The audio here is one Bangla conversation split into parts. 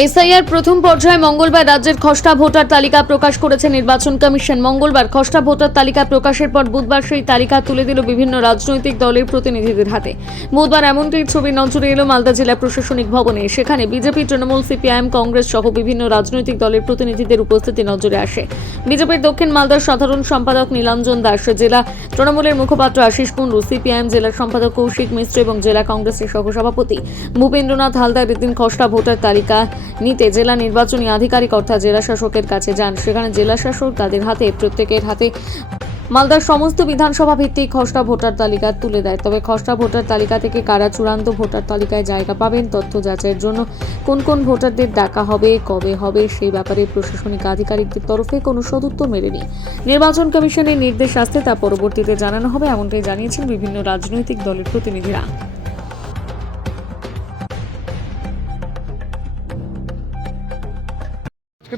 এসআইআর প্রথম পর্যায়ে মঙ্গলবার রাজ্যের খসড়া ভোটার তালিকা প্রকাশ করেছে নির্বাচন কমিশন। মঙ্গলবার খসড়া ভোটার তালিকা প্রকাশের পর বুধবার সেই তালিকা তুলে দিল বিভিন্ন রাজনৈতিক দলের প্রতিনিধিদের হাতে। বুধবার এমনটাই ছবি নজরে এলো মালদা জেলা প্রশাসনিক ভবনে। সেখানে বিজেপি, তৃণমূল, সিপিআইএম, কংগ্রেস সহ বিভিন্ন রাজনৈতিক দলের প্রতিনিধিদের উপস্থিতি নজরে আসে। বিজেপির দক্ষিণ মালদার সাধারণ সম্পাদক নীলাঞ্জন দাস, জেলা তৃণমূলের মুখপাত্র আশিস কুন্ডু, সিপিআইএম জেলা সম্পাদক কৌশিক মিশ্র এবং জেলা কংগ্রেসের সহসভাপতি ভূপেন্দ্রনাথ হালদার এদিন খসড়া ভোটার তালিকা নিতে জেলা নির্বাচনী আধিকারিক অর্থাৎ জেলা শাসকের কাছে যান। সেখানে জেলা শাসক তাদের হাতে প্রত্যেকের হাতে মালদার সমস্ত বিধানসভা ভিত্তিক খসড়া ভোটার তালিকা তুলে দেয়। তবে খসড়া ভোটার তালিকা থেকে কারা চূড়ান্ত ভোটার তালিকায় জায়গা পাবেন, তথ্য যাচাইয়ের জন্য কোন কোন ভোটারদের ডাকা হবে, কবে হবে, সেই ব্যাপারে প্রশাসনিক আধিকারিকদের তরফে কোনো সদুত্তর মেলেনি। নির্বাচন কমিশনের নির্দেশ আসতে তা পরবর্তীতে জানানো হবে, এমনটাই জানিয়েছেন বিভিন্ন রাজনৈতিক দলের প্রতিনিধিরা।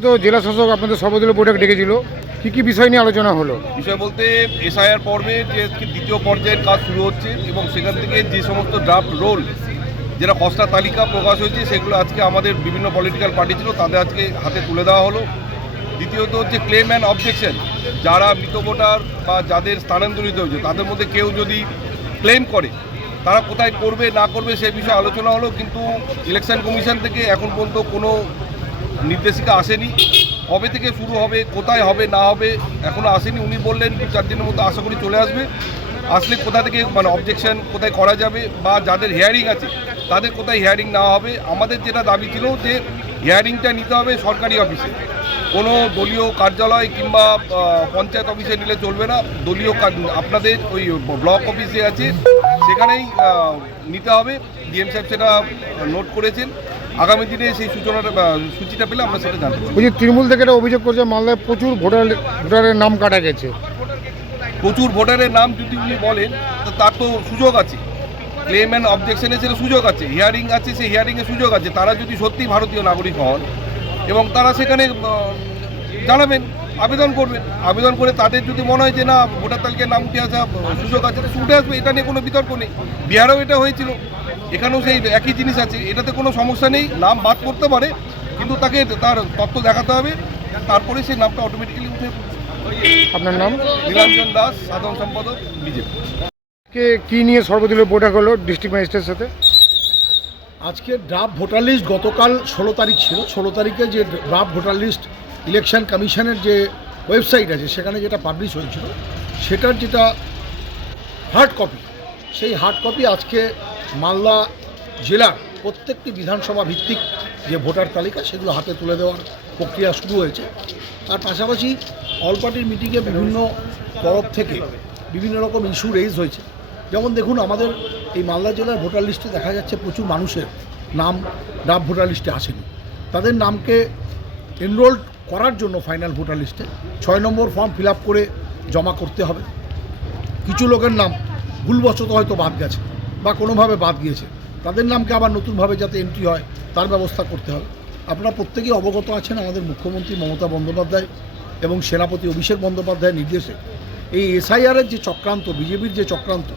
তো জেলা শাসক আপনাদের সর্বদলীয় বৈঠক ডেকেছিল, কি বিষয় নিয়ে আলোচনা হলো? বিষয় বলতে এসআইআর পর্বে যে দ্বিতীয় পর্যায়ের কাজ শুরু হচ্ছে এবং সেখান থেকে যে সমস্ত ড্রাফট রোল যেটা খসড়া তালিকা প্রকাশ হয়েছে সেগুলো আজকে আমাদের বিভিন্ন পলিটিক্যাল পার্টি ছিল, তাদের আজকে হাতে তুলে দেওয়া হলো। দ্বিতীয়ত হচ্ছে ক্লেম অ্যান্ড অবজেকশন, যারা মৃত ভোটার বা যাদের স্থানান্তরিত হয়েছে তাদের মধ্যে কেউ যদি ক্লেম করে তারা কোথায় করবে না করবে সেই বিষয়ে আলোচনা হলো। কিন্তু ইলেকশন কমিশন থেকে এখন পর্যন্ত কোনো নির্দেশিকা আসেনি। কবে থেকে শুরু হবে, কোথায় হবে না হবে এখনও আসেনি। উনি বললেন 2-4 দিনের মধ্যে আশা করি চলে আসবে। আসলে কোথা থেকে অবজেকশন কোথায় করা যাবে বা যাদের হিয়ারিং আছে তাদের কোথায় হিয়ারিং নেওয়া হবে। আমাদের যেটা দাবি ছিল যে হিয়ারিংটা নিতে হবে সরকারি অফিসে, কোনো দলীয় কার্যালয় কিংবা পঞ্চায়েত অফিসে নিলে চলবে না। দলীয় আপনাদের ওই ব্লক অফিসে আছে সেখানেই নিতে হবে। ডিএম সাহেব সেটা নোট করেছেন। আগামী দিনে সেই সূচিটা পেলে আমরা সেটা জানতে পারি। তৃণমূল থেকে একটা অভিযোগ করছে মালদায় প্রচুর ভোটারের নাম কাটা গেছে। প্রচুর ভোটারের নাম যদি উনি বলেন তো তার তো সুযোগ আছে, ক্লেম অ্যান্ড অবজেকশনের সেটা সুযোগ আছে, হিয়ারিং আছে, সেই হিয়ারিংয়ের সুযোগ আছে। তারা যদি সত্যি ভারতীয় নাগরিক হন এবং তারা সেখানে জানাবেন, আবেদন করবেন। আবেদন করে তাদের যদি মনে হয় যে না ভোটার তালিকায় নাম উঠে আসা সুযোগ আছে উঠে আসবে, এটা নিয়ে কোনো বিতর্ক নেই। বিহারেও এটা হয়েছিল, এখানেও সেই একই জিনিস আছে, এটাতে কোনো সমস্যা নেই। নাম বাদ করতে পারে কিন্তু তাকে তার তথ্য দেখাতে হবে, তারপরে সেই নামটা অটোমেটিক্যালি উঠে। আপনার নাম? নীলাঞ্জন দাস, সাধারণ সম্পাদক, বিজেপি। কি নিয়ে সর্বদলীয় বৈঠক হলো ডিস্ট্রিক্ট ম্যাজিস্ট্রেটের সাথে? আজকে ড্রাফট ভোটার লিস্ট গতকাল 16 তারিখ ছিল। 16 তারিখে যে ড্রাফট ভোটার লিস্ট ইলেকশন কমিশনের যে ওয়েবসাইট আছে সেখানে যেটা পাবলিশ হয়েছিল সেটার যেটা হার্ড কপি, সেই হার্ড কপি আজকে মালদা জেলার প্রত্যেকটি বিধানসভা ভিত্তিক যে ভোটার তালিকা সেগুলো হাতে তুলে দেওয়ার প্রক্রিয়া শুরু হয়েছে। তার পাশাপাশি অল পার্টির মিটিংয়ে বিভিন্ন তরফ থেকে বিভিন্ন রকম ইস্যু রেইজ হয়েছে। যেমন দেখুন, আমাদের এই মালদা জেলার ভোটার লিস্টে দেখা যাচ্ছে প্রচুর মানুষের নাম ড্রাফট ভোটার লিস্টে আসেনি। তাদের নামকে এনরোল করার জন্য ফাইনাল ভোটার লিস্টে 6 নম্বর ফর্ম ফিল আপ করে জমা করতে হবে। কিছু লোকের নাম ভুলবশত হয়তো বাদ গেছে বা কোনোভাবে বাদ গিয়েছে, তাদের নামকে আবার নতুনভাবে যাতে এন্ট্রি হয় তার ব্যবস্থা করতে হবে। আপনারা প্রত্যেকেই অবগত আছেন, আমাদের মুখ্যমন্ত্রী মমতা বন্দ্যোপাধ্যায় এবং সেনাপতি অভিষেক বন্দ্যোপাধ্যায়ের নির্দেশে এই এসআইআরের যে চক্রান্ত, বিজেপির যে চক্রান্ত,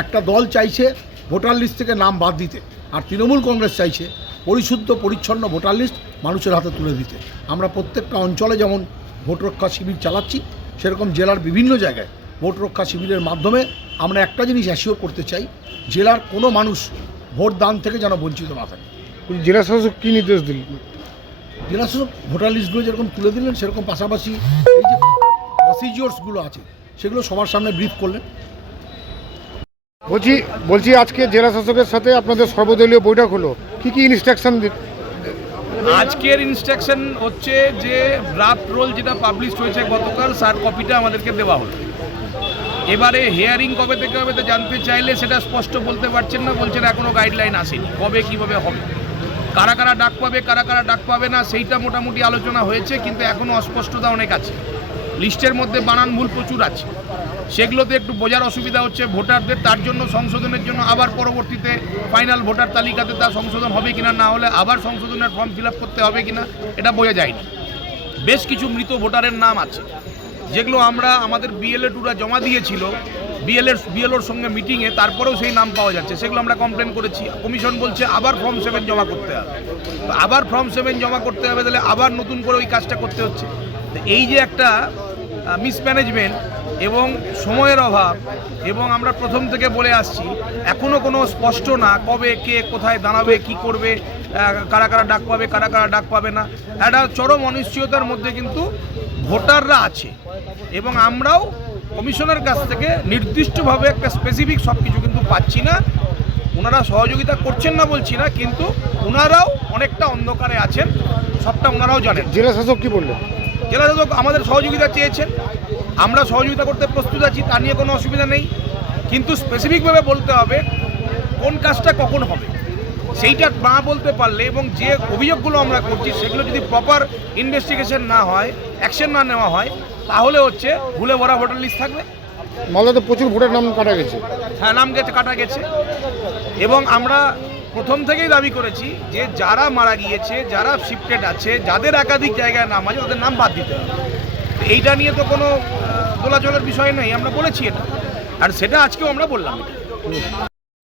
একটা দল চাইছে ভোটার লিস্ট থেকে নাম বাদ দিতে আর তৃণমূল কংগ্রেস চাইছে পরিশুদ্ধ পরিচ্ছন্ন ভোটার লিস্ট মানুষের হাতে তুলে দিতে। আমরা প্রত্যেকটা অঞ্চলে যেমন ভোট রক্ষা শিবির চালাচ্ছি, সেরকম জেলার বিভিন্ন জায়গায় ভোট রক্ষা শিবিরের মাধ্যমে আমরা একটা জিনিস অ্যাসিওর করতে চাই, জেলার কোনো মানুষ ভোট দান থেকে যেন বঞ্চিত না থাকে। জেলা শাসক কী নির্দেশ দিলেন? জেলা শাসক ভোটার লিস্টগুলো যেরকম তুলে দিলেন সেরকম পাশাপাশি এই যে প্রসিজিওর্সগুলো আছে সেগুলো সবার সামনে ব্রিফ করলেন। বলছি আজকে জেলা শাসকের সাথে আপনাদের সর্বদলীয় বৈঠক হলো, কি ইনস্ট্রাকশন? আজকের ইনস্ট্রাকশন হচ্ছে যে ড্রাফট রোল যেটা পাবলিশ হয়েছে গতকাল, তার কপিটা আমাদেরকে দেওয়া হলো। এবারে হিয়ারিং কবে থেকে হবে তো জানতে চাইলে সেটা স্পষ্ট বলতে পারছেন না, বলছেন এখনও গাইডলাইন আসেনি কবে কীভাবে হবে, কারা কারা ডাক পাবে কারা কারা ডাক পাবে না সেইটা মোটামুটি আলোচনা হয়েছে, কিন্তু এখনও অস্পষ্টতা অনেক আছে। লিস্টের মধ্যে বানান ভুল প্রচুর আছে, সেগুলোতে একটু বোঝার অসুবিধা হচ্ছে ভোটারদের। তার জন্য সংশোধনের জন্য আবার পরবর্তীতে ফাইনাল ভোটার তালিকাতে তার সংশোধন হবে কিনা, না হলে আবার সংশোধনের ফর্ম ফিল আপ করতে হবে কিনা এটা বোঝা যায়নি। বেশ কিছু মৃত ভোটারের নাম আছে যেগুলো আমরা আমাদের বিএলএ টুরা জমা দিয়েছিল বিএলওর সঙ্গে মিটিংয়ে, তারপরেও সেই নাম পাওয়া যাচ্ছে। সেগুলো আমরা কমপ্লেন করেছি। কমিশন বলছে আবার ফর্ম 7 জমা করতে হবে। তো আবার ফর্ম 7 জমা করতে হবে, তাহলে আবার নতুন করে ওই কাজটা করতে হচ্ছে। তো এই যে একটা মিসম্যানেজমেন্ট এবং সময়ের অভাব, এবং আমরা প্রথম থেকে বলে আসছি এখনও কোনো স্পষ্ট না কবে কে কোথায় দাঁড়াবে, কি করবে, কারা কারা ডাক পাবে, কারা কারা ডাক পাবে না, একটা চরম অনিশ্চয়তার মধ্যে কিন্তু ভোটাররা আছে। এবং আমরাও কমিশনের কাছ থেকে নির্দিষ্টভাবে একটা স্পেসিফিক সব কিছু কিন্তু পাচ্ছি না। ওনারা সহযোগিতা করছেন না বলছি না, কিন্তু ওনারাও অনেকটা অন্ধকারে আছেন, সবটা ওনারাও জানেন। জেলা শাসক কি বললেন? জেলা শাসক আমাদের সহযোগিতা চেয়েছেন, আমরা সহযোগিতা করতে প্রস্তুত আছি, তা নিয়ে কোনো অসুবিধা নেই। কিন্তু স্পেসিফিকভাবে বলতে হবে কোন কাজটা কখন হবে, সেইটা না বলতে পারলে, এবং যে অভিযোগগুলো আমরা করছি সেগুলো যদি প্রপার ইনভেস্টিগেশন না হয়, অ্যাকশন না নেওয়া হয়, তাহলে হচ্ছে ভুলে ভরা ভোটার লিস্ট থাকবে। মালদাতে প্রচুর ভোটার নাম কাটা গেছে। হ্যাঁ, নাম কাটা গেছে। এবং আমরা প্রথম থেকেই দাবি করেছি যে যারা মারা গিয়েছে, যারা শিফটেড আছে, যাদের একাধিক জায়গায় নাম আছে, তাদের নাম বাদ দিতে হবে। এইটা নিয়ে তো কোনো দোলাচলের বিষয় নেই, আমরা বলেছি এটা, আর সেটা আজকেও আমরা বললাম।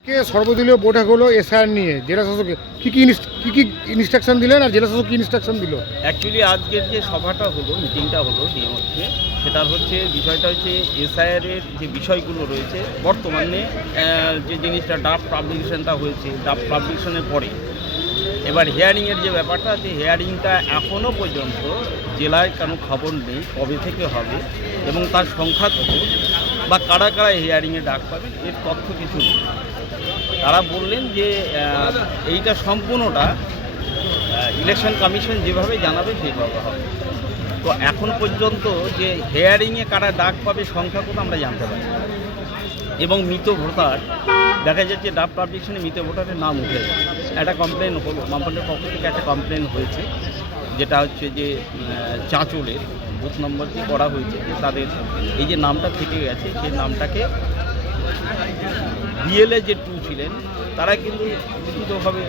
কে সর্বদলীয় বৈঠক হলো এসআইআর নিয়ে, জেলা শাসকে কি কি ইনস্ট্রাকশন দিলেন আর জেলা শাসক কি ইনস্ট্রাকশন দিল? অ্যাকচুয়ালি আজকের যে সভাটা হলো, মিটিংটা হলো ডিএমওতে, সেটার হচ্ছে বিষয়টা হচ্ছে এসআইআরের যে বিষয়গুলো রয়েছে বর্তমানে, যে জিনিসটা ড্রাফট পাবলিকেশনটা হয়েছে, ড্রাফট পাবলিকেশনের পরে এবার হিয়ারিংয়ের যে ব্যাপারটা আছে, হিয়ারিংটা এখনও পর্যন্ত জেলায় কোনো খবর নেই কবে থেকে হবে এবং তার সংখ্যা কত বা কারা কারা হিয়ারিংয়ে ডাক পাবেন, এর তথ্য কিছু নেই। তারা বললেন যে এইটা সম্পূর্ণটা ইলেকশন কমিশন যেভাবে জানাবে সেইভাবে হবে। তো এখন পর্যন্ত যে হিয়ারিংয়ে কারা ডাক পাবে সংখ্যা কত আমরা জানতে পারি। এবং মৃত ভোটার দেখা যাচ্ছে ড্রাফট পাবলিকেশনে মৃত ভোটারের নাম উঠে গেছে। একটা কমপ্লেন হলো, কোম্পানির পক্ষ থেকে একটা কমপ্লেন হয়েছে, যেটা হচ্ছে যে চাঁচলের বুথ নম্বর দিয়ে করা হয়েছে যে তাদের এই যে নামটা থেকে গেছে, সেই নামটাকে বিএলএ যে 2 ছিলেন তারা কিন্তু লিখিতভাবে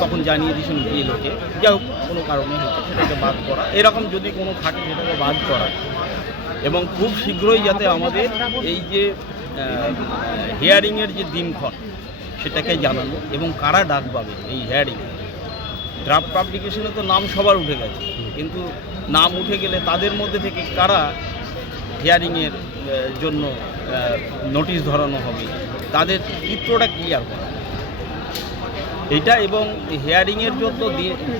তখন জানিয়ে দিয়েছেন বিএলওকে, যা হোক কোনো কারণে হচ্ছে সেটাকে বাদ করা, এরকম যদি কোনো থাকে সেটাকে বাদ করা, এবং খুব শীঘ্রই যাতে আমাদের এই যে হিয়ারিংয়ের যে দিনক্ষণ সেটাকে জানানো এবং কারা ডাক পাবে এই হিয়ারিংয়ে। ড্রাফট পাবলিকেশনে তো নাম সবার উঠে গেছে, কিন্তু নাম উঠে গেলে তাদের মধ্যে থেকে কারা হিয়ারিংয়ের জন্য নোটিশ ধরানো হবে, তাদের চিত্রটা ক্লিয়ার করা এইটা, এবং হিয়ারিংয়ের জন্য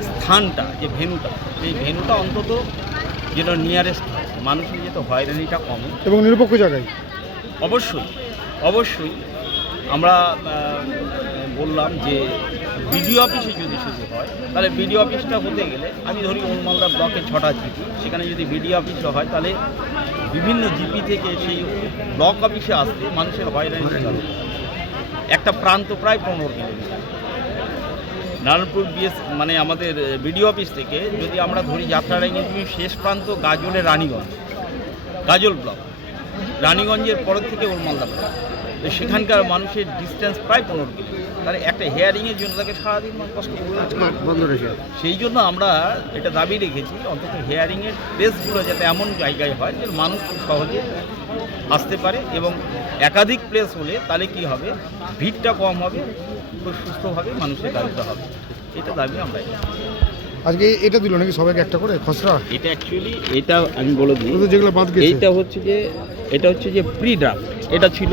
স্থানটা যে ভেন্যুটা, সেই ভেন্যুটা অন্তত যেন নিয়ারেস্ট হয়, মানুষের যেন হয়রানিটা কমে এবং নিরপেক্ষ জায়গায়। অবশ্যই অবশ্যই আমরা বললাম যে বিডিও অফিসে যদি শুধু হয়, তাহলে বিডিও অফিসটা হতে গেলে আমি ধরি ওলমালদা ব্লকে 6টা জিপি, সেখানে যদি বিডিও অফিসে হয় তাহলে বিভিন্ন জিপি থেকে সেই ব্লক অফিসে আসতে মানুষের হয়রানি হবে। একটা প্রান্ত প্রায় 15 কিলোমিটার। নারায়ণপুর বিএস মানে আমাদের বিডিও অফিস থেকে যদি আমরা ধরি যাত্রারাইনের শেষ প্রান্ত গাজলের রানীগঞ্জ, গাজল ব্লক, রানীগঞ্জের পরের থেকে ওলমালদা ব্লক, তো সেখানকার মানুষের ডিস্টেন্স প্রায় 15 কিলোমিটার। তাহলে একটা হিয়ারিংয়ের জন্য তাকে সারাদিন কষ্ট বন্ধ রেখে, সেই জন্য আমরা এটা দাবি রেখেছি অন্তত হিয়ারিংয়ের প্লেসগুলো যাতে এমন জায়গায় হয় যে মানুষ খুব সহজে আসতে পারে, এবং একাধিক প্লেস হলে তাহলে কি হবে, ভিড়টা কম হবে, খুব সুস্থভাবে মানুষের কাজটা হবে, এটা দাবি আমরা। আজকে এটা দিল নাকি সবাইকে একটা করে খসড়া? এটা অ্যাকচুয়ালি এটা আমি বলে দিই, যেগুলো বাদ গেছে এটা হচ্ছে যে প্রি ড্রাফট, এটা ছিল